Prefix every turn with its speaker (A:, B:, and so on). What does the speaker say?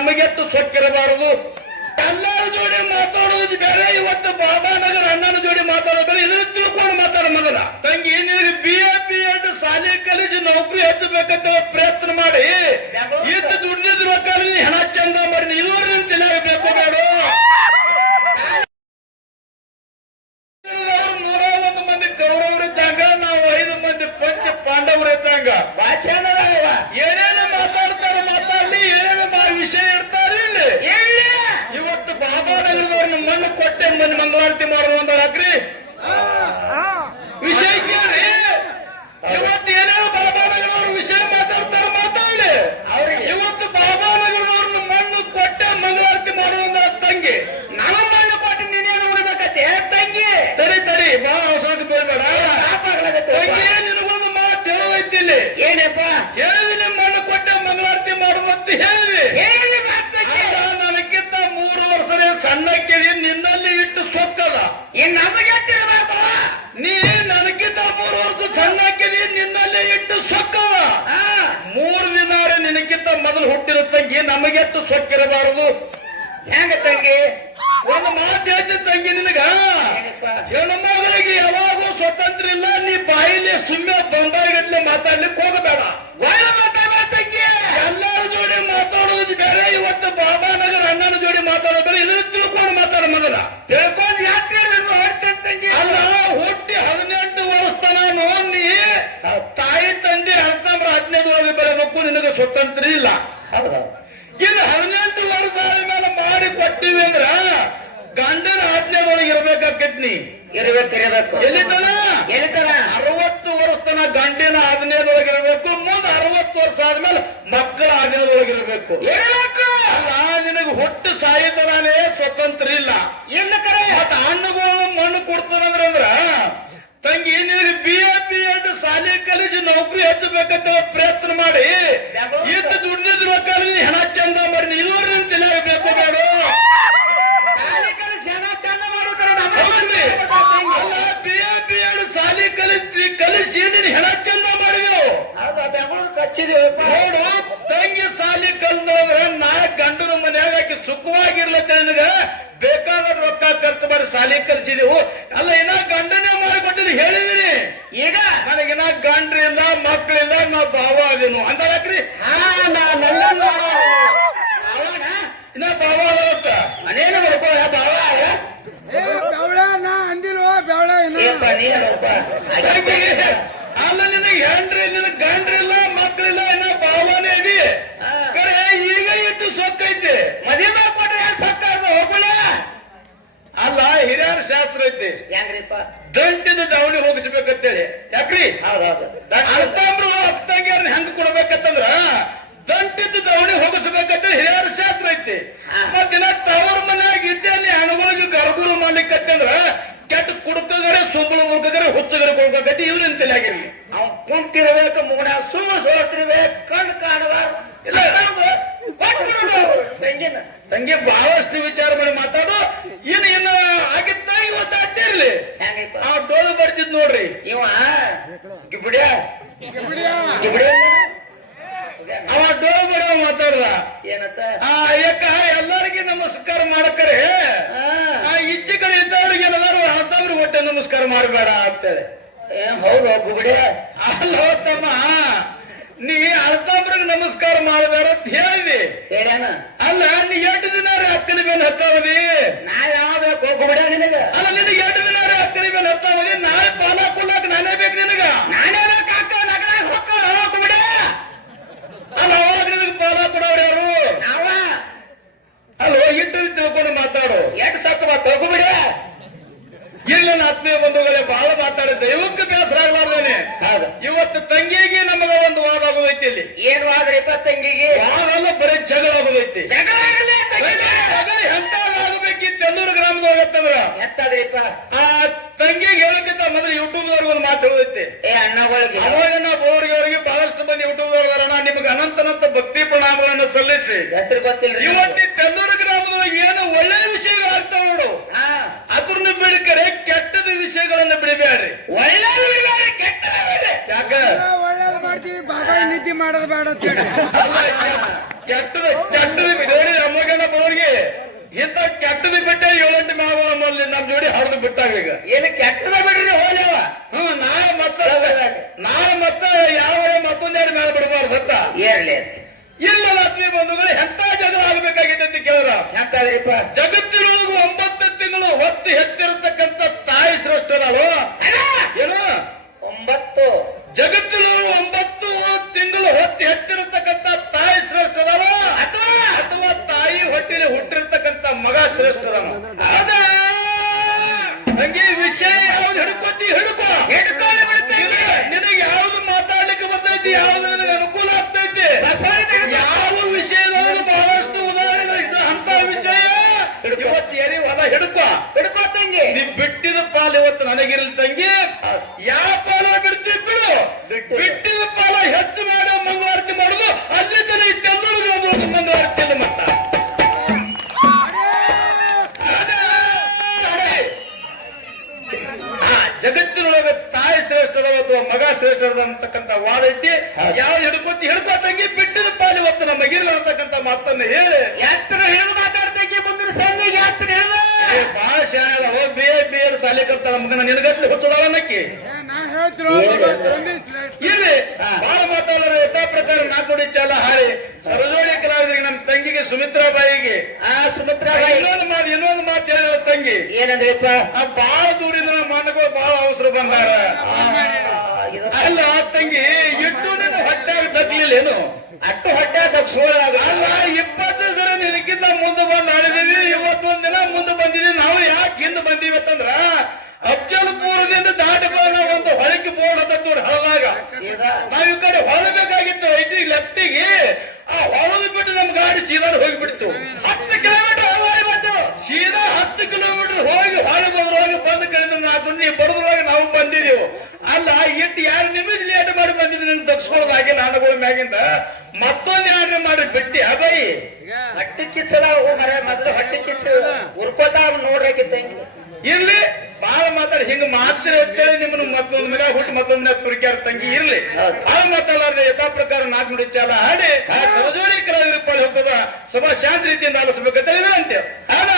A: ನಮಗೆತ್ತು ಸೊಕ್ಕಿರಬಾರದು. ಎಲ್ಲರ ಜೋಡಿ ಮಾತಾಡೋದು ಬೇರೆ ಇವತ್ತು ಬಾಬಾ ನಗರ ಅಣ್ಣನ ಜೋಡಿ ಮಾತಾಡೋದು ಬೇರೆ ತಿಳ್ಕೊಂಡು ಮಾತಾಡೋ ಮಗನ ತಂಗಿ ನಿನಗೆ ಬಿ ಎ ಬಿ ಎಡ್ ಶಾಲೆ ಕಲಿಸಿ ನೌಕರಿ ಹಚ್ಚಬೇಕಂತ ಪ್ರಯತ್ನ ಮಾಡಿ ಇತ್ತು ದುಡ್ಡಿದ್ ರೊಕ್ಕ ನೀ ಹೆಣ ಚಂದ ಮಾಡಿ ಇದುವರೆಗೆ ನಿನ್ ತಲೆಯಾಗ ಬೇಕು ಬೇಡ ನೂರ ಒಂದು ಮಂದಿ ಕೌರವರಿದ್ದಂಗ ನಾವು ಐದು ಮಂದಿ ಪಂಚ ಪಾಂಡವರಿದ್ದಂಗ
B: ವಾಚನದಾಗವ
A: ಏನೇನು ಮಾತಾಡ್ತಾರ ಮಾತಾಡ್ಲಿ ಏನೇನು ಮಾ ವಿಷಯ ಇರ್ತಾರ ಇಲ್ಲಿ ಇವತ್ತು ಬಾಬಾ ನಗರದವ್ರನ್ನ ಮಣ್ಣು ಕೊಟ್ಟೆ ಮಂದಿ ಮಂಗಳಾರತಿ ಮಾಡುವ ಹಾಕ್ರಿ ವಿಷಯ ಕೇಳಿ. ಇವತ್ತು ಏನೇನು ಬಾಬಾನಗರ್ ನಗರದವ್ರ ವಿಷಯ ಮಾತಾಡ್ತಾರ ಮಾತಾಡ್ಲಿ.
B: ಅವ್ರಿಗೆ
A: ಇವತ್ತು ಬಾಬಾನಗರ್ ನಗರದವ್ರನ್ನ ಮಣ್ಣು ಕೊಟ್ಟ ಮಂಗಳಾರತಿ ಮಾಡುವಂತ ತಂಗಿ.
B: ನಮ್ಮ ಮಣ್ಣು ಕೊಟ್ಟು ನೀನೇನು ಬಿಡ್ಬೇಕತ್ತೆ ತಂಗಿ?
A: ತಡಿ ತಡಿ. ಬಾ ಅವಸರ ಬೀಳ್ಬೇಡ ತಂಗಿ ನಿನಗೊಂದು ಮಾತು ಹೇಳುವೈತಿ ಇಲ್ಲಿ.
B: ಏನಪ್ಪ?
A: ಹೇಳಿ ನಿಮ್ಮ ಮಣ್ಣು ಕೊಟ್ಟ ಮಂಗಳಾರತಿ ಮಾಡುವಂತ ಹೇಳಿ.
B: ಹೇಳಿ
A: ನನಗಿಂತ ಮೂರು ವರ್ಷದ ಸಣ್ಣಕ್ಕಿದಿ ಇಟ್ಟು
B: ಇನ್ ನಮಗೆ ತಿರ್ಬೇಕು
A: ನೀ ನನಗಿಂತ ಮೂರು ವರ್ಷ ಸಣ್ಣಕ್ಕಿದಿ ನಿನ್ನಲ್ಲೇ ಇಟ್ಟು ಸೊಕ್ಕವ ಮೂರು ದಿನಾರೆ ನಿನಗಿಂತ ಮೊದಲು ಹುಟ್ಟಿರೋ ತಂಗಿ ನಮಗೆತ್ತು ಸೊಕ್ಕಿರಬಾರದು.
B: ಹೆಂಗ ತಂಗಿ?
A: ಒಂದು ಮಾತು ಹೇಳ್ತೀನಿ ತಂಗಿ ನಿನಗ. ಹೆಣ್ಣು ಮಗಳಿಗೆ ಯಾವಾಗೂ ಸ್ವತಂತ್ರ ಇಲ್ಲ ನೀ ಬಾಯಿಲಿ ಸುಮ್ಮನೆ ಬಂದಾಗತ್ಲೆ ಮಾತಾಡ್ಲಿಕ್ಕೆ ಹೋಗಬೇಡ.
B: ತಂಗಿ.
A: ಎಲ್ಲರ ಜೋಡಿ ಮಾತಾಡೋದು ಬೇರೆ ಇವತ್ತು ಬಾಬಾ ನಗರ ಅಣ್ಣನ ಜೋಡಿ ಮಾತಾಡೋದು ಬೇರೆ ಇದನ್ನ ತಿಳ್ಕೊಂಡು ಮಾತಾಡ ಮೊದಲ.
B: ತಿಳ್ಕೊಂಡು ಯಾಕೆ ಹೊಡ್ತೇನೆ ತಂಗಿ
A: ಅಲ್ಲ ಹುಟ್ಟಿ ಹದಿನೆಂಟು ವರ್ಷ ತನ ನೀ ತಾಯಿ ತಂದೆ ಅಣ್ಣತಮ್ಮರ ಹದಿನೈದೊಳಗೆ ಬೆಳಬೇಕು ನಿನಗೆ ಸ್ವತಂತ್ರ ಇಲ್ಲ. ಇದು ಹದಿನೆಂಟು ವರ್ಷ ಆದ್ಮೇಲೆ ಮಾಡಿ ಕೊಟ್ಟಿವಿ ಅಂದ್ರ ಗಂಡನ ಆಜ್ಞೆದೊಳಗೆ ಇರ್ಬೇಕಾಕೈತ್
B: ಇರ್ಬೇಕು ಇರ್ಬೇಕು.
A: ಎಲ್ಲಿತನ?
B: ಎಲ್ಲಿತನ?
A: ಅರವತ್ತು ವರ್ಷ ತನ ಗಂಡಿನ ಆಜ್ಞೆದೊಳಗೆ ಇರಬೇಕು. ಮುಂದ ಅರವತ್ತು ವರ್ಷ ಆದ್ಮೇಲೆ ಮಕ್ಕಳ ಆಜ್ಞೆದೊಳಗೆ ಇರಬೇಕು.
B: ಇರಬೇಕು.
A: ಅಲ್ಲ ನಿನಗೆ ಹುಟ್ಟು ಸಾಯಿತನೇ ಸ್ವತಂತ್ರ ಇಲ್ಲ
B: ಇಲ್ಲ ಕರೆ
A: ಮತ್ತ ಹಣ್ಣುಗಳನ್ನ ಮಣ್ಣು ಕೊಡ್ತಾನಂದ್ರ ಅಂದ್ರ ತಂಗಿ ನಿನಗೆ ಬಿ ಎ ಬಿ ಎಡ್ ಶಾಲೆ ಕಲಿಸಿ ನೌಕರಿ ಹಚ್ಚಬೇಕಂತ ಪ್ರಯತ್ನ ಮಾಡಿ ಇತ್ತು ದುಡ್ಡಿದ್ ರೊಕ್ಕ ನೀ ಹೆಣ ಚಂದ ಮಾಡಿ ಇದುವರೆಗೆ ನಿನ್ ತಲೆಯಾಗ ಬೇಕು ಬೇಡ
B: ಶಾಲೆ ಕಲಿಸಿ ಹಣ ಚಂದ ಮಾಡೋದ್ರ
A: ಹೌದಲ್ರಿ? ಅಲ್ಲ ಬಿ ಎ ಬಿ ಎಡ್ ಶಾಲೆ ಕಲಿಸಿ ಕಲಿಸಿ ನೀನ್ ಹೆಣ ಚಂದ ಮಾಡಿದೆವು
B: ಹೌದು
A: ನೋಡು ತಂಗಿ ಸಾಲಿ ಕಲ್ದ್ರೆ ನಾಳೆ ಗಂಡನ ಮನ್ಯಾಗ ಆಕಿ ಸುಖವಾಗಿರ್ಲತ್ತ ನಿನಗ. ಬೇಕಾದ ರೊಕ್ಕ ಖರ್ಚು ಮಾಡಿ ಸಾಲಿ ಕಲ್ಸಿದೆವು. ಅಲ್ಲ ಇನ್ನ ಗಂಡನೇ ಮಾಡಿಕೊಟ್ಟಿದ್ದು ಹೇಳಿದೀನಿ.
B: ಈಗ?
A: ನನಗಿನ್ನ ಗಂಡ್ರಿಂದ ಮಕ್ಕಳಿಂದ ನಾ ಭಾವ ಅದೇನು ಅಂತ ಯಾಕ್ರಿ
B: ಹಾ ನಾ ನಂಗನ್
A: ಇನ್ನ? ಭಾವ ಅದತ್ತ
B: ಅನೇನ ಬರ್ಕೋ
A: ಭಾವ ಅಲ್ಲ ನಿನಗೆ ಹೆಂಡ್ರಿ ನಿನಗ ಗಂಡ್ರಿಲ್ಲ ಮಕ್ಕಳಿಲ್ಲ ಇನ್ನ ಭಾವನೇ ಇದಿ ಕರೆ ಈಗ ಇಟ್ಟು ಸೊಕ್ಕೈತಿ
B: ಮದುವೆ ಮಾಡ್ಕೊಟ್ರೆ ಯಾಕೆ ಸತ್ತಾಗ ಹೋಗ್ಬಿಡ
A: ಅಲ್ಲ ಹಿರಿಯರ ಶಾಸ್ತ್ರ ಐತಿ ದಂಟಿದ ದವಣಿ ಹೋಗಿಸ್ಬೇಕಂತೇಳಿ. ಯಾಕ್ರಿ?
B: ಹೌದೌದು
A: ಅರ್ಥಂಬ್ರು ಅರ್ಥಂಗಿಯರ್ನ ಹೆಂಗ್ ಕೊಡ್ಬೇಕಂತಂದ್ರ ದಂಟಿದ ದವಣಿ ಹೋಗಿಸ್ಬೇಕಂತ ಹಿರಿಯರ ಶಾಸ್ತ್ರ ಐತಿ. ಮತ್ತಿನ ತವರ ಮನ್ಯಾಗ ಇದ್ದೇನೆ ಹಣಗಳಿಗೆ ಗರ್ಭುರು ಮಾಡ್ಲಿಕ್ಕತ್ತಂದ್ರ ಕೆಟ್ಟ ಕುಡ್ಕಗರೆ ಸುಂಬಳ ಮುಡ್ಕಗರೆ ಹುಚ್ಚಗರೆ ಕೊಡ್ಬೇಕಂತ ಇವ್ರಿನ ತಲೆಯಾಗಿರ್ಲಿ.
B: ಅವ್ನು ಕುಂತಿರ್ಬೇಕು ಮೂಡ ಸುಮ್ಮ ಸೋತಿರ್ಬೇಕು ಕಣ್ ಕಾಣಬಾರ್ದು.
A: ಇಲ್ಲ.
B: ತಂಗಿನ.
A: ತಂಗಿ ಬಹಳಷ್ಟು ವಿಚಾರ ಮಾಡಿ ಮಾತಾಡು. ಇನ್ನು ಇನ್ನು ಆಗಿದ್ದ ಇವತ್ತು ಅಡ್ಡಿರ್ಲಿ ಆ ಡೋಲು ಬರ್ತಿದ್ ನೋಡ್ರಿ.
B: ಇವ
A: ಅವ ಡೋಲು ಬರೋ ಮಾತಾಡ್ದ.
B: ಏನತ್ತ?
A: ಆ ಯಾಕ ಎಲ್ಲರಿಗೆ ನಮಸ್ಕಾರ ಮಾಡಕರೆ.
B: ಆ,
A: ಇಚ್ಚೆ ಕಡೆ ಇದ್ದವ್ರಿಗೆ ಎಲ್ಲಾರು ಹತ್ತವ್ರಿಗೆ ಹೊಟ್ಟೆ ನಮಸ್ಕಾರ ಮಾಡಬೇಡ ಅಂತೇಳಿ.
B: ಏ ಹೌದು ಗುಬಿಡಿಯ
A: ಅಲ್ಲ ತಮ್ಮ ನೀ ಅಳ್ತಾಬ್ರಿಗೆ ನಮಸ್ಕಾರ ಮಾಡಬೇಡ ಅಂತ ಹೇಳಿದಿ. ಅಲ್ಲ ನೀ ಎಂಟು ದಿನ ಅಕ್ಕನ ಮೇಲೆ ಹತ್ತಾವದಿ
B: ನಾ ಯಾವ ಬೇಕು ಗುಬಿಡಿಯ ನಿನಗ?
A: ಅಲ್ಲ ನಿನಗೆ ಎಷ್ಟು ಮೇಲೆ ನಾಳೆ ಪಾಲ ಕೊಡ್ಲಾಕ ನಾನೇ ಬೇಕು ನಿನಗ.
B: ನಾನೇ ಬೇಕಾಕ ನಗರಾಗ ಹೋಗ್ತಾನ ಗುಬಿಡಿಯ
A: ಅಲ್ಲ ಅವಾಗ ನಿನಗೆ ಪಾಲ ಕೊಡೋರು ಯಾರು?
B: ನಾವ.
A: ಅಲ್ಲ ಇಟ್ಟು ತಿಳ್ಕೊಂಡು ಮಾತಾಡು.
B: ಎಟ್ ಸತ್ತು ಬತ್ತ ಗುಬಿಡಿಯ
A: ಇಲ್ಲಿನ ಆತ್ಮೀಯ ಬಂಧುಗಳೇ ಬಹಳ ಮಾತಾಡಿ ದೈವಕ್ಕೆ ಬೇಸರ ಆಗ್ಲಾರ್ದೇನೆ ಇವತ್ತು ತಂಗಿಗೆ ನಮಗ ಒಂದು ವಾದ ಆಗೋದೈತಿ ಇಲ್ಲಿ.
B: ಏನ್ ವಾದ್ರಿಪ್ಪ ತಂಗಿಗೆ?
A: ವಾದಲ್ಲ ಬರೀ ಜಗಳ ಆಗೋದೈತಿ.
B: ಜಗಳ ಆಗಲೇ ತಂಗಿಗೆ.
A: ಜಗಳ ಎಂತಾಗ ಆಗಬೇಕಿತ್ತು ಎಲ್ಲೂರು ಗ್ರಾಮದೊಳಗತ್ತಂದ್ರ
B: ಎತ್ತದ್ರಿಪ್ಪ
A: ಆ ತಂಗಿಗೆ ಹೇಳಕ್ಕಿಂತ ಮೊದಲು ಯೂಟ್ಯೂಬ್ ದವ್ರಿಗೆ ಒಂದು
B: ಏ ಅಣ್ಣಗಳಿಗೆ
A: ಅವಾಗ ನಾವು ಬೋರ್ಗೆ ಅವರಿಗೆ ಬಹಳಷ್ಟು ಮಂದಿ ಹುಟ್ಟುವುದರ ದವ್ರಣ ನಿಮ್ಗೆ ಅನಂತನಂತ ಭಕ್ತಿ ಪ್ರಣಾಮಗಳನ್ನು ಸಲ್ಲಿಸಿ.
B: ಹೆಸರು ಗೊತ್ತಿಲ್ಲ
A: ಇವತ್ತಿ ತೆಲ್ಲೂರು ಗ್ರಾಮದೊಳಗೆ ಏನು ಒಳ್ಳೆಯ ವಿಷಯಗಳು ಆಗ್ತಾವ ನೋಡು.
B: ಹಾ.
A: ಅದ್ರನ್ನ ಬಿಡ್ಕರೆ ಕೆಟ್ಟದ ವಿಷಯಗಳನ್ನ ಬಿಡಬೇಡ್ರಿ.
B: ಒಳ್ಳೆ ಬಿಡ್ಬೇಡಿ, ಕೆಟ್ಟದ ಬಿಡಿ.
A: ಯಾಕ?
C: ಒಳ್ಳೇದು ಮಾಡ್ತೀವಿ ಬಾಬಾ ನಿದ್ದೆ ಮಾಡೋದು ಬೇಡ ಅಂತ ಹೇಳಿ.
A: ಕೆಟ್ಟದ ಕೆಟ್ಟದ ಬಿಡೋಡಿ ಅಮ್ಮಗನ ಬರೋರಿಗೆ ಇಂಥ ಕೆಟ್ಟದ ಬಿಟ್ಟೆ ಏಳೆಂಟು ಮಾವಳ ಮೊದಲು ನಮ್ ಜೋಡಿ ಹರಿದು ಬಿಟ್ಟಾಗ ಈಗ.
B: ಏನು ಕೆಟ್ಟದ ಬಿಡ್ರಿ ಹೋಗ್ಯಾವ?
A: ಹ್ಮ್ ನಾಳೆ ಮತ್ತೆ ನಾಳೆ ಮತ್ತೆ ಯಾವ ಮತ್ತೊಂದೆರಡು ಮೇಲೆ ಬಿಡಬಾರ್ದು ಅಂತ.
B: ಏರ್ಲಿ.
A: ಇಲ್ಲ ಆತ್ಮೀಯ ಬಂಧುಗಳು ಎಂತ ಜಗಳ ಆಗ್ಬೇಕಾಗಿದೆ ಅಂತ ಕೇಳಿದ್ರ
B: ಎಂತಾದ್ರಿಪ್ಪ?
A: ಜಗತ್ತಿನೊಳಗೂ ಒಂಬತ್ತು ತಿಂಗಳು ಹೊತ್ತು ಹೆತ್ತಿರತಕ್ಕಂತ ತಾಯಿ ಶ್ರೇಷ್ಠನಳು ಏನು?
B: ಒಂಬತ್ತು.
A: ಜಗತ್ತಿನೊಳಗೂ ಪಾಲು ಇವತ್ತು ನನಗಿರಲಿ ತಂಗಿ. ಯಾವ ಪಾಲ ಬಿಡ್ತಿ ಬಿಡು.
B: ಬಿಟ್ಟು.
A: ಬಿಟ್ಟಿದ ಪಾಲ ಹೆಚ್ಚು ಮಾಡೋ ಮಂಗಳಾರತಿ ಮಾಡುದು. ಅಲ್ಲಿ ತನ ಈ ತೆಲ್ಲೂರಿಗೆ ಹೋಗೋದು ಮಂಗಳಾರತಿ ಇಲ್ಲ ಮತ್ತ ಅದೇ, ಅದೇ. ಆ, ಜಗತ್ತಿನೊಳಗೆ ತಾಯಿ ಶ್ರೇಷ್ಠರ ಅಥವಾ ಮಗ ಶ್ರೇಷ್ಠರ ಅಂತಕ್ಕಂಥ ವಾದ ಐತಿ. ಯಾವ ಹಿಡ್ಕೊತಿ ಹಿಡ್ಕೋ ತಂಗಿ ಬಿಟ್ಟಿದ ಪಾಲು ಇವತ್ತು ನಮಗಿರ್ಲ ಅಂತಕ್ಕಂಥ ಮಾತನ್ನ ಹೇಳಿ.
B: ಎತ್ತರ ಹಿಡಿದು
A: ಬಾಳ ಶಾಣೆ ಅದ ಹೋಗ್ ಬಿ ಎ ಬಿ ಎಡ್ ಸಾಲಿ ಕಲ್ತ ನಮ್ಗನ ನಿನಗಟ್ಲೆ ಹುಟ್ಟದವ ಅನ್ನಕ್ಕೆ?
C: ನಾ ಹೇಳ್ತಿರೋ ತಂದೆ ಶ್ರೇಷ್ಠ
A: ಇಲ್ಲಿ ಬಾಳ ಮಾತಾಡೋರು ಯಥಾ ಪ್ರಕಾರ ನಾಲ್ಕು ಚಾಲ ಹಾರಿ ಸರಜೋಡಿ ಕಲಾವಿದರಿಗೆ ನಮ್ಮ ತಂಗಿಗೆ ಸುಮಿತ್ರಾ ಬಾಯಿಗೆ.
B: ಆ ಸುಮಿತ್ರಾ
A: ಆ,
B: ಬಾಯಿ.
A: ಇನ್ನೊಂದು ಮಾತು ಇನ್ನೊಂದು ಮಾತು ಹೇಳಿದ ತಂಗಿ.
B: ಏನಂದ್ರಿಪ್ಪ
A: ಆ ಬಾಳ ದೂರಿದ ಮನಗಳು ಬಾಳ ಅವಸರ ಬಂದಾರ. ಅಲ್ಲ ಆ ತಂಗಿ ಇಟ್ಟು ನೀನು ಹೊಟ್ಟೆ ತಗ್ಲಿಲ್ಲ ಏನು?
B: ಅಟ್ಟು ಹೊಟ್ಟೆ ತಗ್ಸೋಳಾಗ
A: ಅಲ್ಲ, ಇಪ್ಪತ್ತು ದಿನ ನಿನಕ್ಕಿಂತ ಮುಂದೆ ಬಂದು ಆಡಿದೀವಿ, ಇವತ್ತೊಂದ್ ದಿನ ಮುಂದೆ ಬಂದಿದೀವಿ, ನಾವು ಯಾಕೆ ಹಿಂದೆ ಬಂದೀವಿ ಅಂತಂದ್ರ ಅಫ್ಜಲ್ಪುರದಿಂದ ದಾಟಬಾರ ಒಂದು ಹೊಳಕ್ಕೆ ಬೋರ್ಡ್ ಅಂತ ನೋಡಿ ಹಳದಾಗ. ನಾವ್ ಈ ಕಡೆ ಹೊಳಬೇಕಾಗಿತ್ತು ಐಟಿ ಲೆಫ್ಟಿಗೆ ಆ ಹೊಳದು ಬಿಟ್ಟು ನಮ್ ಗಾಡಿ ಸೀದಾ ಹೋಗಿಬಿಡ್ತು. ಹತ್ತು ಕಿಲೋಮೀಟರ್ ಹೊಲ ಬಂತು. ಸೀದಾ ಹತ್ತು ಕಿಲೋಮೀಟರ್ ಹೋಗಿ ಹೊಳ ಬದ್ರೊಳಗೆ ಬಂದ ಕಡೆ ನಾಲ್ಕು ಬಡದ್ರೊಳಗೆ ನಾವು ಬಂದಿದೀವಿ. ಅಲ್ಲ ಇಟ್ಟು ಯಾರು ನಿಮಿಷ ಲೇಟ್ ಮಾಡಿ ಬಂದಿದ್ದೀನಿ ನಿನ್ ತಗ್ಸ್ಕೊಳ್ಳೋದಾಗಿ ನಾನುಗಳ ಮ್ಯಾಗಿಂದ. ಮತ್ತೊಂದು ಯಾರು ಮಾಡಿ ಬಿಟ್ಟಿ ಅಬೈ
B: ಹಟ್ಟಿ ಕಿಚ್ಚಲ ಮರ ಮೊದಲು ಹಟ್ಟಿ ಕಿಚ್ಚ ಉರ್ಕೋತ ನೋಡ್ರಿ ತಂಗಿ
A: ಇರ್ಲಿ ಬಾಳ ಮಾತಾಡಿ ಹಿಂಗ ಮಾತ್ರ ಅಂತೇಳಿ ನಿಮ್ಮನ್ನ ಮತ್ತೊಂದ್ ಮಗ ಹುಟ್ಟು ಮತ್ತೊಂದ್ ಮಗ ತುರ್ಕ್ಯಾರ ತಂಗಿ ಇರ್ಲಿ. ಬಾಳ ಮಾತಾಡಲಾರ್ದೆ ಯಥಾ ಪ್ರಕಾರ ನಾಲ್ಕು ನುಡಿ ಚಾಲ ಹಾಡಿ. ಸರಜೋಡಿ ಹೋಗದ ಪಾಳಿ ಹೋಗ್ತದ ಸಭಾ ಶಾಂತ ರೀತಿಯಿಂದ ಆಲಿಸ್ಬೇಕಂತ ಆದ